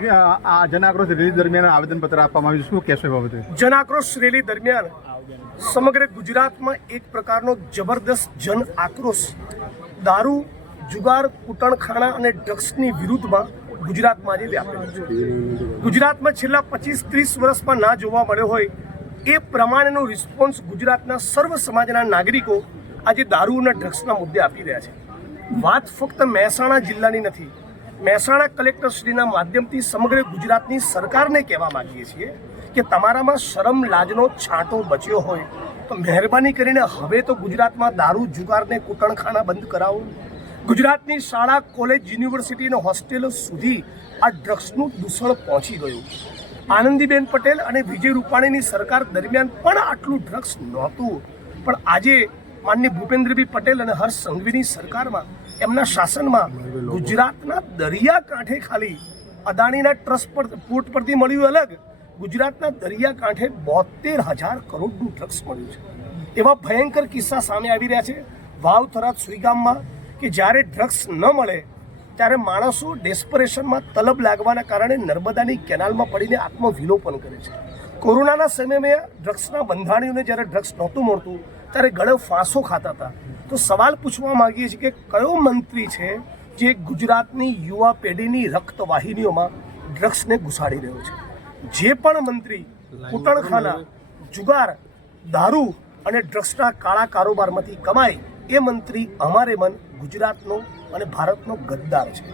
આ જનાક્રોશ રેલી દરમિયાન આવેદનપત્ર આપવામાં આવ્યું શું કહેશો બાબતે? જનાક્રોશ રેલી દરમિયાન સમગ્ર ગુજરાતમાં એક પ્રકારનો જબરદસ્ત જન આક્રોશ, દારૂ, જુગાર, કૂટણખાણા અને ડ્રગ્સની વિરુદ્ધમાં ગુજરાતમાં આજે વ્યાપેલો છે. ગુજરાતમાં છેલ્લા પચીસ ત્રીસ વર્ષમાં ના જોવા મળ્યો હોય એ પ્રમાણેનો રિસ્પોન્સ ગુજરાતના સર્વ સમાજના નાગરિકો આજે દારૂ અને ડ્રગ્સના મુદ્દે આપી રહ્યા છે. વાત ફક્ત મહેસાણા જિલ્લાની નથી મહેસાણા કલેક્ટરશ્રીના માધ્યમથી સમગ્ર ગુજરાતની સરકારને કહેવા માંગીએ છીએ કે તમારામાં શરમ, લાજનો છાંટો બચ્યો હોય તો મહેરબાની કરીને હવે તો ગુજરાતમાં દારૂ જુગારને કૂટણખાના બંધ કરાવો. ગુજરાતની શાળા, કોલેજ, યુનિવર્સિટી અને હોસ્ટેલો સુધી આ ડ્રગ્સનું દૂષણ પહોંચી ગયું. આનંદીબેન પટેલ અને વિજય રૂપાણીની સરકાર દરમિયાન પણ આટલું ડ્રગ્સ નહોતું. પણ આજે માનની ભૂપેન્દ્રભાઈ પટેલ અને હર્ષ સંઘવીની સરકારમાં એમના શાસનમાં ગુજરાતના દરિયા કાંઠે ખાલી અદાણીના ટ્રસ્ટ પર પોર્ટ પરથી મળ્યું અલગ. ગુજરાતના દરિયા કાંઠે બોતેર હજાર કરોડનું ડ્રગ્સ મળ્યું છે. એવા ભયંકર કિસ્સા સામે આવી રહ્યા છે. વાવ થરાદ સુઈગામમાં કે જ્યારે ડ્રગ્સ ન મળે ત્યારે માણસો ડેસ્પરેશનમાં તલબ લાગવાના કારણે નર્મદાની કેનાલમાં પડીને આત્મવિલોપન કરે છે. કોરોનાના સમયમાં ડ્રગ્સના બંધાણીઓને જ્યારે ડ્રગ્સ નહોતું મળતું ત્યારે ગળે ફાંસો ખાતા હતા. તો સવાલ પૂછવા માંગીએ છીએ કે કયો મંત્રી છે જે ગુજરાતની યુવા પેઢીની રક્તવાહિનીઓમાં ડ્રગ્સને ઘુસાડી રહ્યો છે? જે પણ મંત્રી કૂટણખાના જુગાર દારૂ અને ડ્રગ્સના કાળા કારોબારમાંથી કમાય એ મંત્રી અમારે મન ગુજરાતનો અને ભારતનો ગદ્દાર છે.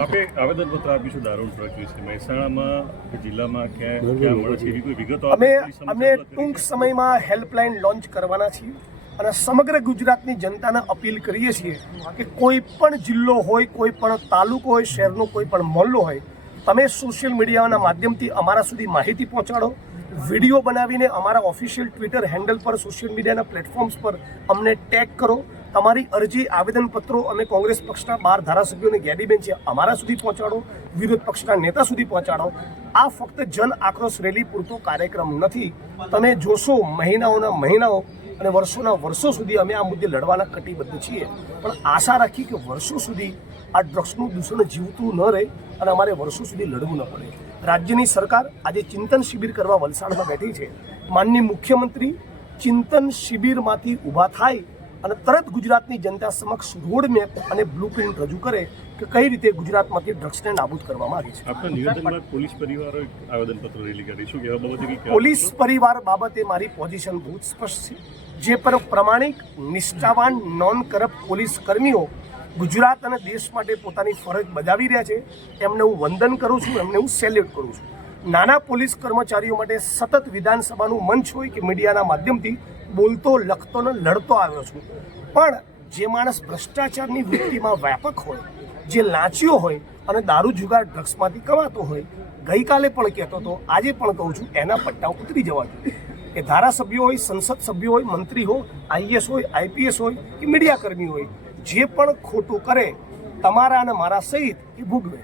આપે આવેદનપત્ર આપીશું દારૂણ ટ્રક વિશે. મહેસાણામાં જિલ્લામાં ક્યાં ક્યાં મળે છે? એવી કોઈ વિગતો અમે અમે ટૂંક સમયમાં હેલ્પલાઇન લોન્ચ કરવાના છીએ. અને સમગ્ર ગુજરાતની જનતાને અપીલ કરીએ છીએ કે કોઈ પણ જિલ્લો હોય, કોઈ પણ તાલુકો હોય, શહેરનો કોઈ પણ મહોલ્લો હોય, તમે સોશિયલ મીડિયાના માધ્યમથી અમારા સુધી માહિતી પહોંચાડો. વીડિયો બનાવીને અમારા ઓફિશિયલ ટ્વિટર હેન્ડલ પર, સોશિયલ મીડિયાના પ્લેટફોર્મ્સ પર અમને ટેગ કરો. તમારી અરજી, આવેદનપત્રો અમે કોંગ્રેસ પક્ષના બાર ધારાસભ્યોને ગેડીબેન છે અમારા સુધી પહોંચાડો, વિરોધ પક્ષના નેતા સુધી પહોંચાડો. આ ફક્ત જન આક્રોશ રેલી પૂરતો કાર્યક્રમ નથી. તમે જોશો, મહિનાઓના મહિનાઓ અને વર્ષોના વર્ષો સુધી અમે આ મુદ્દે લડવાના કટિબદ્ધ છીએ. પણ આશા રાખી કે વર્ષો સુધી આ ડ્રગ્સનું દૂષણ જીવતું ન રહે અને અમારે વર્ષો સુધી લડવું ન પડે. રાજ્યની સરકાર આજે ચિંતન શિબિર કરવા વલસાડમાં બેઠી છે. માનની મુખ્યમંત્રી, ચિંતન શિબિરમાંથી ઊભા થાય અને તરત ગુજરાતની જનતા સમક્ષ રોડ મેપ અને બ્લુ રજૂ કરે કે કઈ રીતે ગુજરાતમાંથી ડ્રગ્સને નાબૂદ કરવામાં આવી છે. પોલીસ પરિવારોએ આવેદનપત્ર રેલી કરી શું કહેવા બાબતે પોલીસ પરિવાર બાબતે મારી પોઝિશન બહુ સ્પષ્ટ છે. જે પર પ્રમાણિક નિષ્ઠાવાન નોન કરપ્ટ પોલીસ કર્મીઓ ગુજરાત અને દેશ માટે પોતાની ફરજ બજાવી રહ્યા છે એમને હું વંદન કરું છું એમને હું સેલ્યુટ કરું છું. નાના પોલીસ કર્મચારીઓ માટે સતત વિધાનસભાનું મંચ હોય કે મીડિયાના માધ્યમથી બોલતો, લખતો ને લડતો આવ્યો છું. પણ જે માણસ ભ્રષ્ટાચારની વૃત્તિમાં વ્યાપક હોય, જે લાંચ્યો હોય અને દારૂ જુગાર ડ્રગ્સમાંથી કમાતો હોય, ગઈકાલે પણ કહેતો હતો, આજે પણ કહું છું, એના પટ્ટા ઉતરી જવા જોઈએ એ ધારાસભ્યો હોય, સંસદ સભ્યો હોય, મંત્રી હોય, આઈએસ હોય, આઈપીએસ હોય કે મીડિયાકર્મી હોય, જે પણ ખોટું કરે, તમારા અને મારા સહિત એ ભોગવે.